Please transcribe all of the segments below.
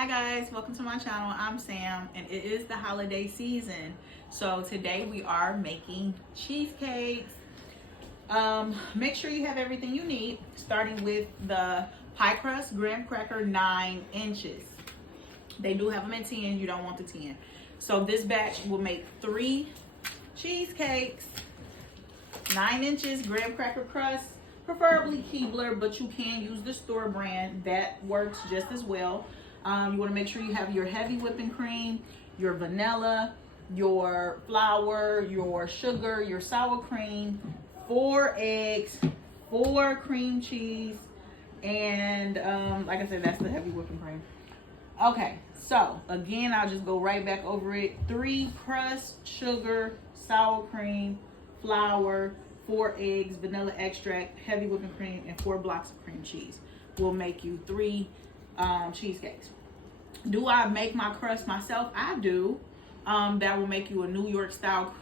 Hi guys, welcome to my channel. I'm Sam and it is the holiday season. So today we are making cheesecakes. Make sure you have everything you need, starting with the pie crust graham cracker 9 inches. They do have them at 10, you don't want the 10. So this batch will make 3 cheesecakes, 9 inches graham cracker crust, preferably Keebler, but you can use the store brand. That works just as well. You want to make sure you have your heavy whipping cream, your vanilla, your flour, your sugar, your sour cream, 4 eggs, 4 cream cheese, and like I said, that's the heavy whipping cream. Okay, so again, I'll just go right back over it. 3 crust, sugar, sour cream, flour, 4 eggs, vanilla extract, heavy whipping cream, and 4 blocks of cream cheese will make you 3 cheesecakes. Do I make my crust myself? I do. That will make you a New York style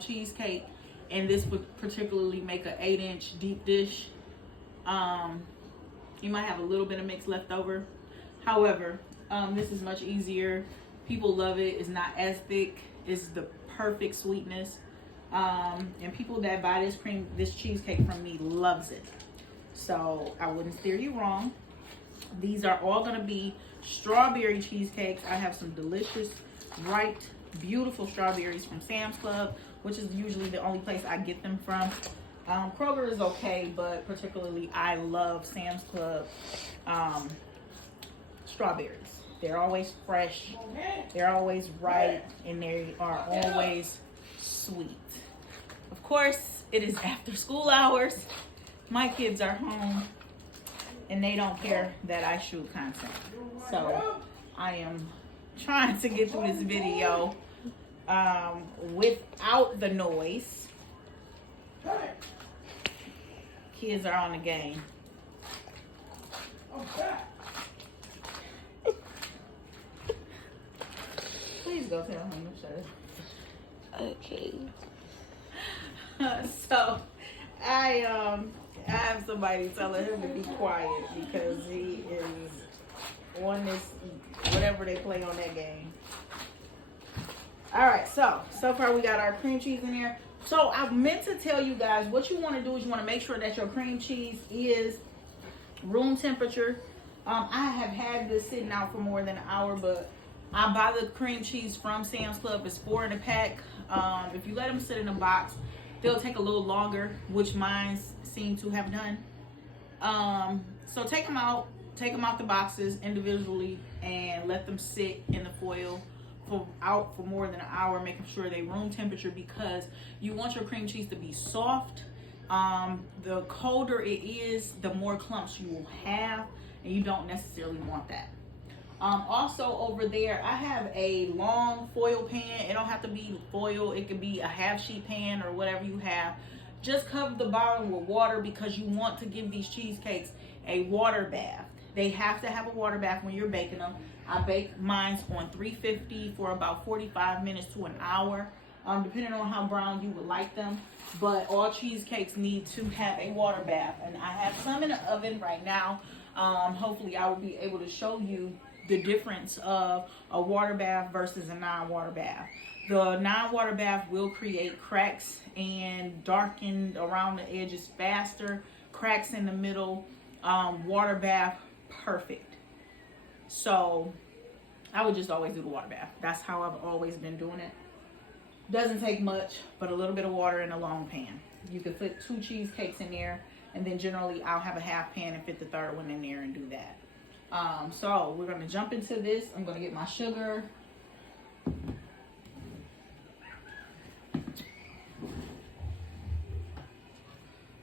cheesecake, and this would particularly make an 8-inch deep dish. You might have a little bit of mix left over. However, this is much easier. People love it. It's not as thick. It's the perfect sweetness. And people that buy this cheesecake from me loves it. So I wouldn't steer you wrong. These are all going to be strawberry cheesecakes. I have some delicious, ripe, beautiful strawberries from Sam's Club, which is usually the only place I get them from. Kroger is okay, but particularly I love Sam's Club strawberries. They're always fresh, they're always ripe, and they are always sweet. Of course, it is after school hours. My kids are home and they don't care that I shoot content. So I am trying to get through this video without the noise. Kids are on the game. Please go tell him to shut up. Okay. So I have somebody telling him to be quiet because he is on this, whatever they play on that game. All right, so far we got our cream cheese in there. So I meant to tell you guys, what you want to do is you want to make sure that your cream cheese is room temperature. I have had this sitting out for more than an hour, but I buy the cream cheese from Sam's Club. It's 4 in a pack. If you let them sit in a box, they'll take a little longer, which mine seem to have done. So take them out the boxes individually and let them sit in the foil for more than an hour, making sure they room temperature, because you want your cream cheese to be soft. The colder it is, the more clumps you will have, and you don't necessarily want that. Also over there, I have a long foil pan. It don't have to be foil. It could be a half sheet pan or whatever you have. Just cover the bottom with water because you want to give these cheesecakes a water bath. They have to have a water bath when you're baking them. I bake mine on 350 for about 45 minutes to an hour, depending on how brown you would like them. But all cheesecakes need to have a water bath. And I have some in the oven right now. Hopefully I will be able to show you the difference of a water bath versus a non-water bath. The non-water bath will create cracks and darken around the edges faster, cracks in the middle. Water bath, perfect. So I would just always do the water bath. That's how I've always been doing it. Doesn't take much, but a little bit of water in a long pan. You could put 2 cheesecakes in there, and then generally I'll have a half pan and fit the third one in there and do that. So we're going to jump into this. I'm going to get my sugar.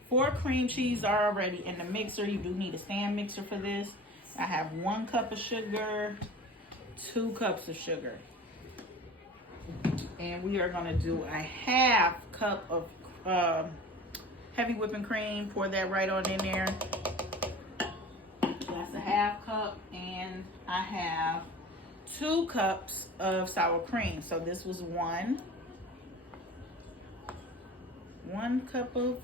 Four cream cheese are already in the mixer. You do need a stand mixer for this. I have 1 cup of sugar, 2 cups of sugar. And we are going to do a half cup of heavy whipping cream. Pour that right on in there. That's a half cup, and I have 2 cups of sour cream. So this was one cup of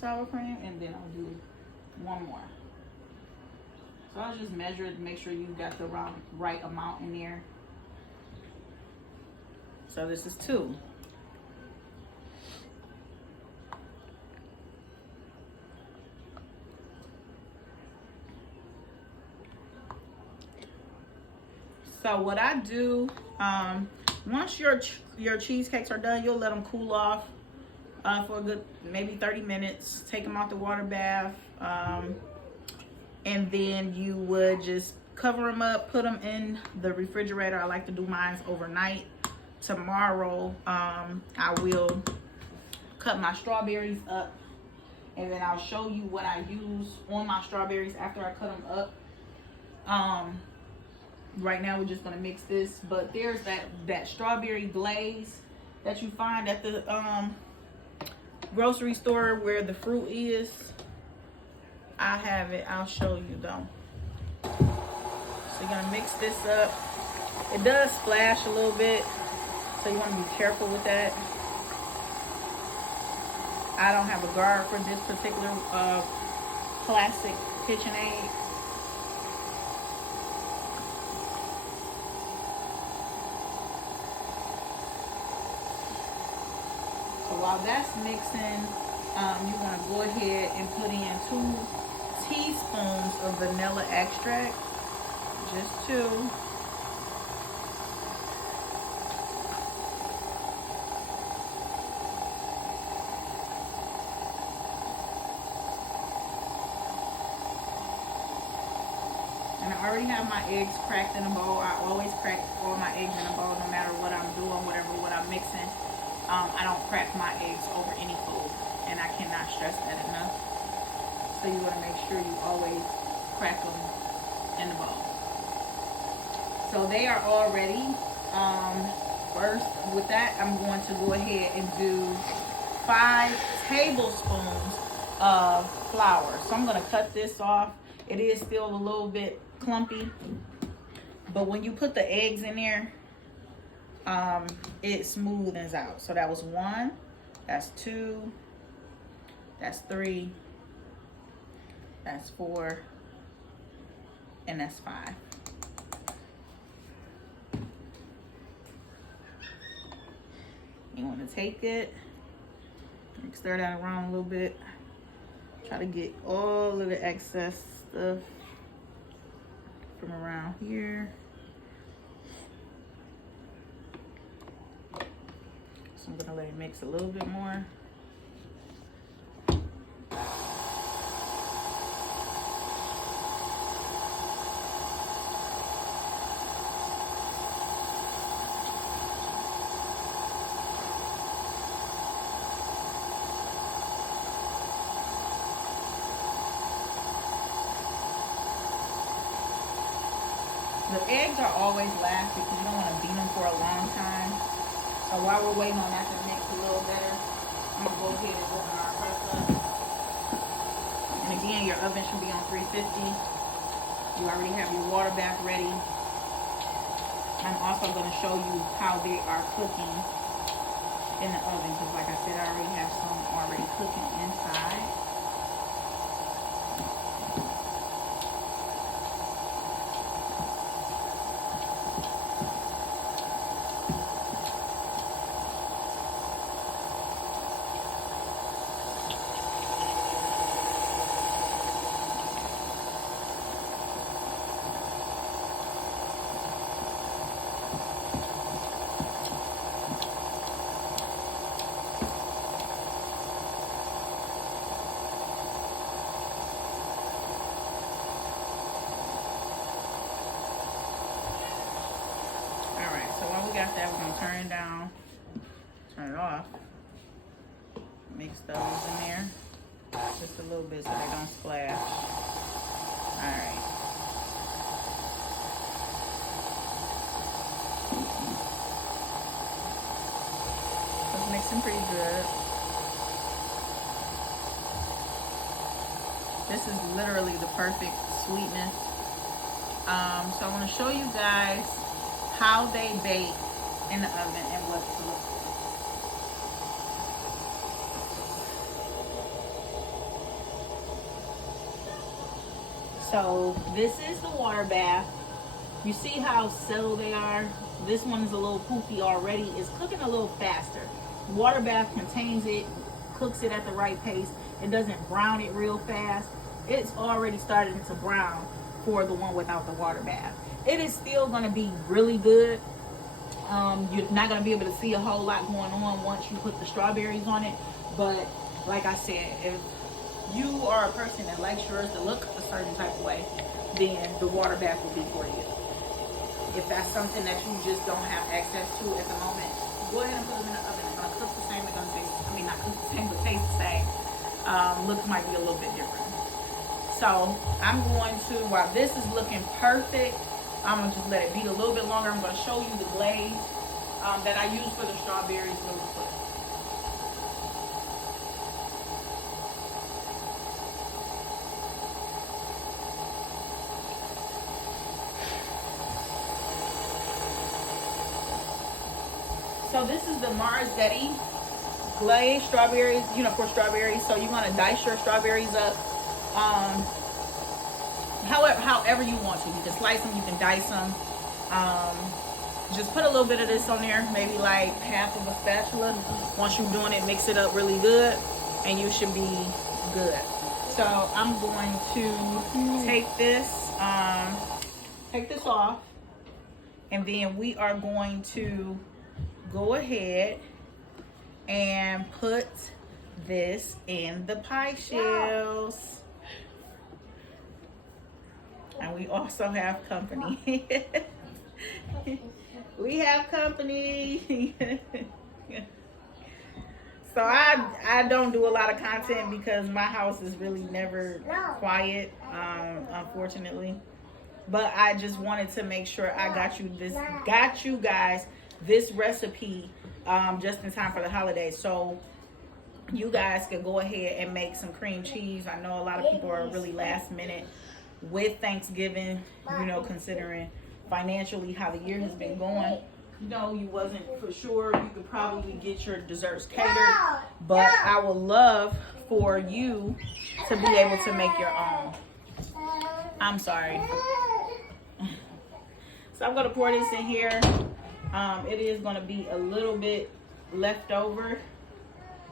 sour cream, and then I'll do 1 more. So I'll just measure it to make sure you got the right amount in there. So this is 2. So what I do, once your cheesecakes are done, you'll let them cool off for a good maybe 30 minutes. Take them out the water bath, and then you would just cover them up, put them in the refrigerator. I like to do mine overnight. Tomorrow, I will cut my strawberries up, and then I'll show you what I use on my strawberries after I cut them up. Right now we're just gonna mix this, but there's that strawberry glaze that you find at the grocery store where the fruit is. I have it. I'll show you though. So you're gonna mix this up. It does splash a little bit, so you want to be careful with that. I don't have a guard for this particular plastic KitchenAid. So while that's mixing, you want to go ahead and put in 2 teaspoons of vanilla extract. Just 2. And I already have my eggs cracked in a bowl. I always crack all my eggs in a bowl no matter what I'm doing, what I'm mixing. I don't crack my eggs over any food, and I cannot stress that enough. So you want to make sure you always crack them in the bowl. So they are all ready. First, with that, I'm going to go ahead and do 5 tablespoons of flour. So I'm going to cut this off. It is still a little bit clumpy, but when you put the eggs in there, it smoothens out. So that was 1, that's 2, that's 3, that's 4, and that's 5. You want to take it, stir that around a little bit, try to get all of the excess stuff from around here. So I'm gonna let it mix a little bit more. The eggs are always last because you don't want to beat them for a long time. So while we're waiting on that to mix a little better, I'm going to go ahead and open our press up. And again, your oven should be on 350. You already have your water bath ready. I'm also going to show you how they are cooking in the oven because like I said, I already have some already cooking inside. Got that, we're gonna turn it down, turn it off, mix those in there just a little bit so they don't splash. All right, it's mixing pretty good. This is literally the perfect sweetness. So I want to show you guys how they bake in the oven and what to look for. So this is the water bath. You see how settled they are? This one is a little poofy already. It's cooking a little faster. Water bath contains it, cooks it at the right pace. It doesn't brown it real fast. It's already starting to brown for the one without the water bath. It is still going to be really good. You're not going to be able to see a whole lot going on once you put the strawberries on it. But like I said, if you are a person that likes yours to look a certain type of way, then the water bath will be for you. If that's something that you just don't have access to at the moment, go ahead and put them in the oven. It's going to cook the same. It's going to taste, I mean, not cook the same, but taste the same. Look might be a little bit different. So I'm going to, while this is looking perfect, I'm going to just let it beat a little bit longer. I'm going to show you the glaze that I use for the strawberries really quick. So this is the Marzetti glaze strawberries, for strawberries. So you're going to dice your strawberries up however you want to. You can slice them, you can dice them. Just put a little bit of this on there, maybe like half of a spatula. Once you're doing it, mix it up really good, and you should be good. So I'm going to take this off, and then we are going to go ahead and put this in the pie shells. And we also have company. We have company. So I don't do a lot of content because my house is really never quiet, unfortunately. But I just wanted to make sure I got you guys this recipe just in time for the holidays. So you guys could go ahead and make some cream cheese. I know a lot of people are really last minute with Thanksgiving, considering financially how the year has been going. You wasn't for sure. You could probably get your desserts catered, but I would love for you to be able to make your own. I'm sorry. So I'm going to pour this in here. It is going to be a little bit left over.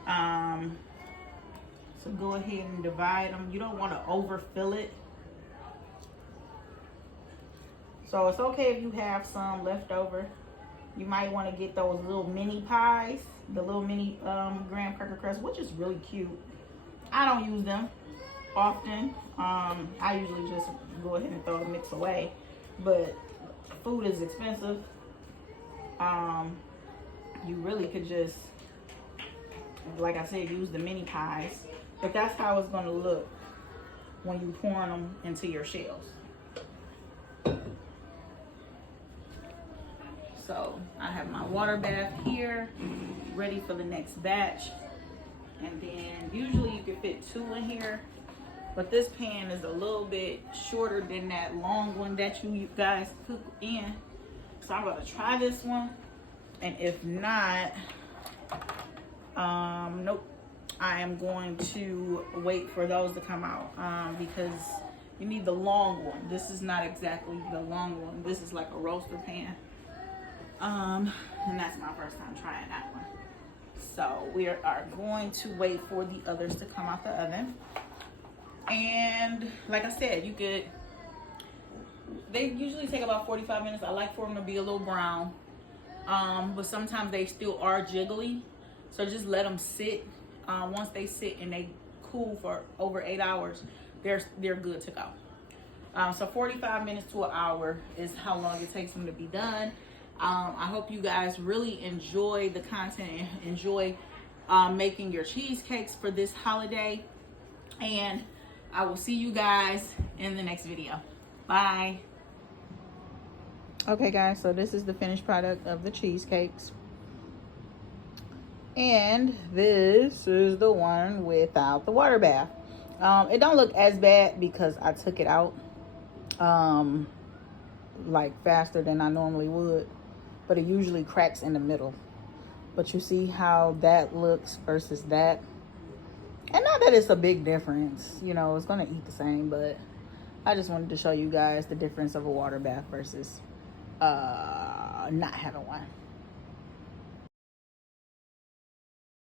So go ahead and divide them. You don't want to overfill it. So it's okay if you have some left over. You might want to get those little mini pies, the little mini graham cracker crust, which is really cute. I don't use them often. I usually just go ahead and throw the mix away. But food is expensive. You really could just, like I said, use the mini pies. But that's how it's going to look when you pour them into your shells. So I have my water bath here, ready for the next batch. And then usually you can fit 2 in here, but this pan is a little bit shorter than that long one that you guys cook in. So I'm gonna try this one. And if not, nope, I am going to wait for those to come out because you need the long one. This is not exactly the long one. This is like a roaster pan. And that's my first time trying that one. So we are going to wait for the others to come out the oven. And like I said, they usually take about 45 minutes. I like for them to be a little brown. But sometimes they still are jiggly. So just let them sit. Once they sit and they cool for over 8 hours, they're good to go. So 45 minutes to an hour is how long it takes them to be done. I hope you guys really enjoy the content and enjoy making your cheesecakes for this holiday. And I will see you guys in the next video. Bye. Okay guys, so this is the finished product of the cheesecakes. And this is the one without the water bath. It don't look as bad because I took it out like faster than I normally would. But it usually cracks in the middle. But you see how that looks versus that. And not that it's a big difference. It's going to eat the same. But I just wanted to show you guys the difference of a water bath versus not having one.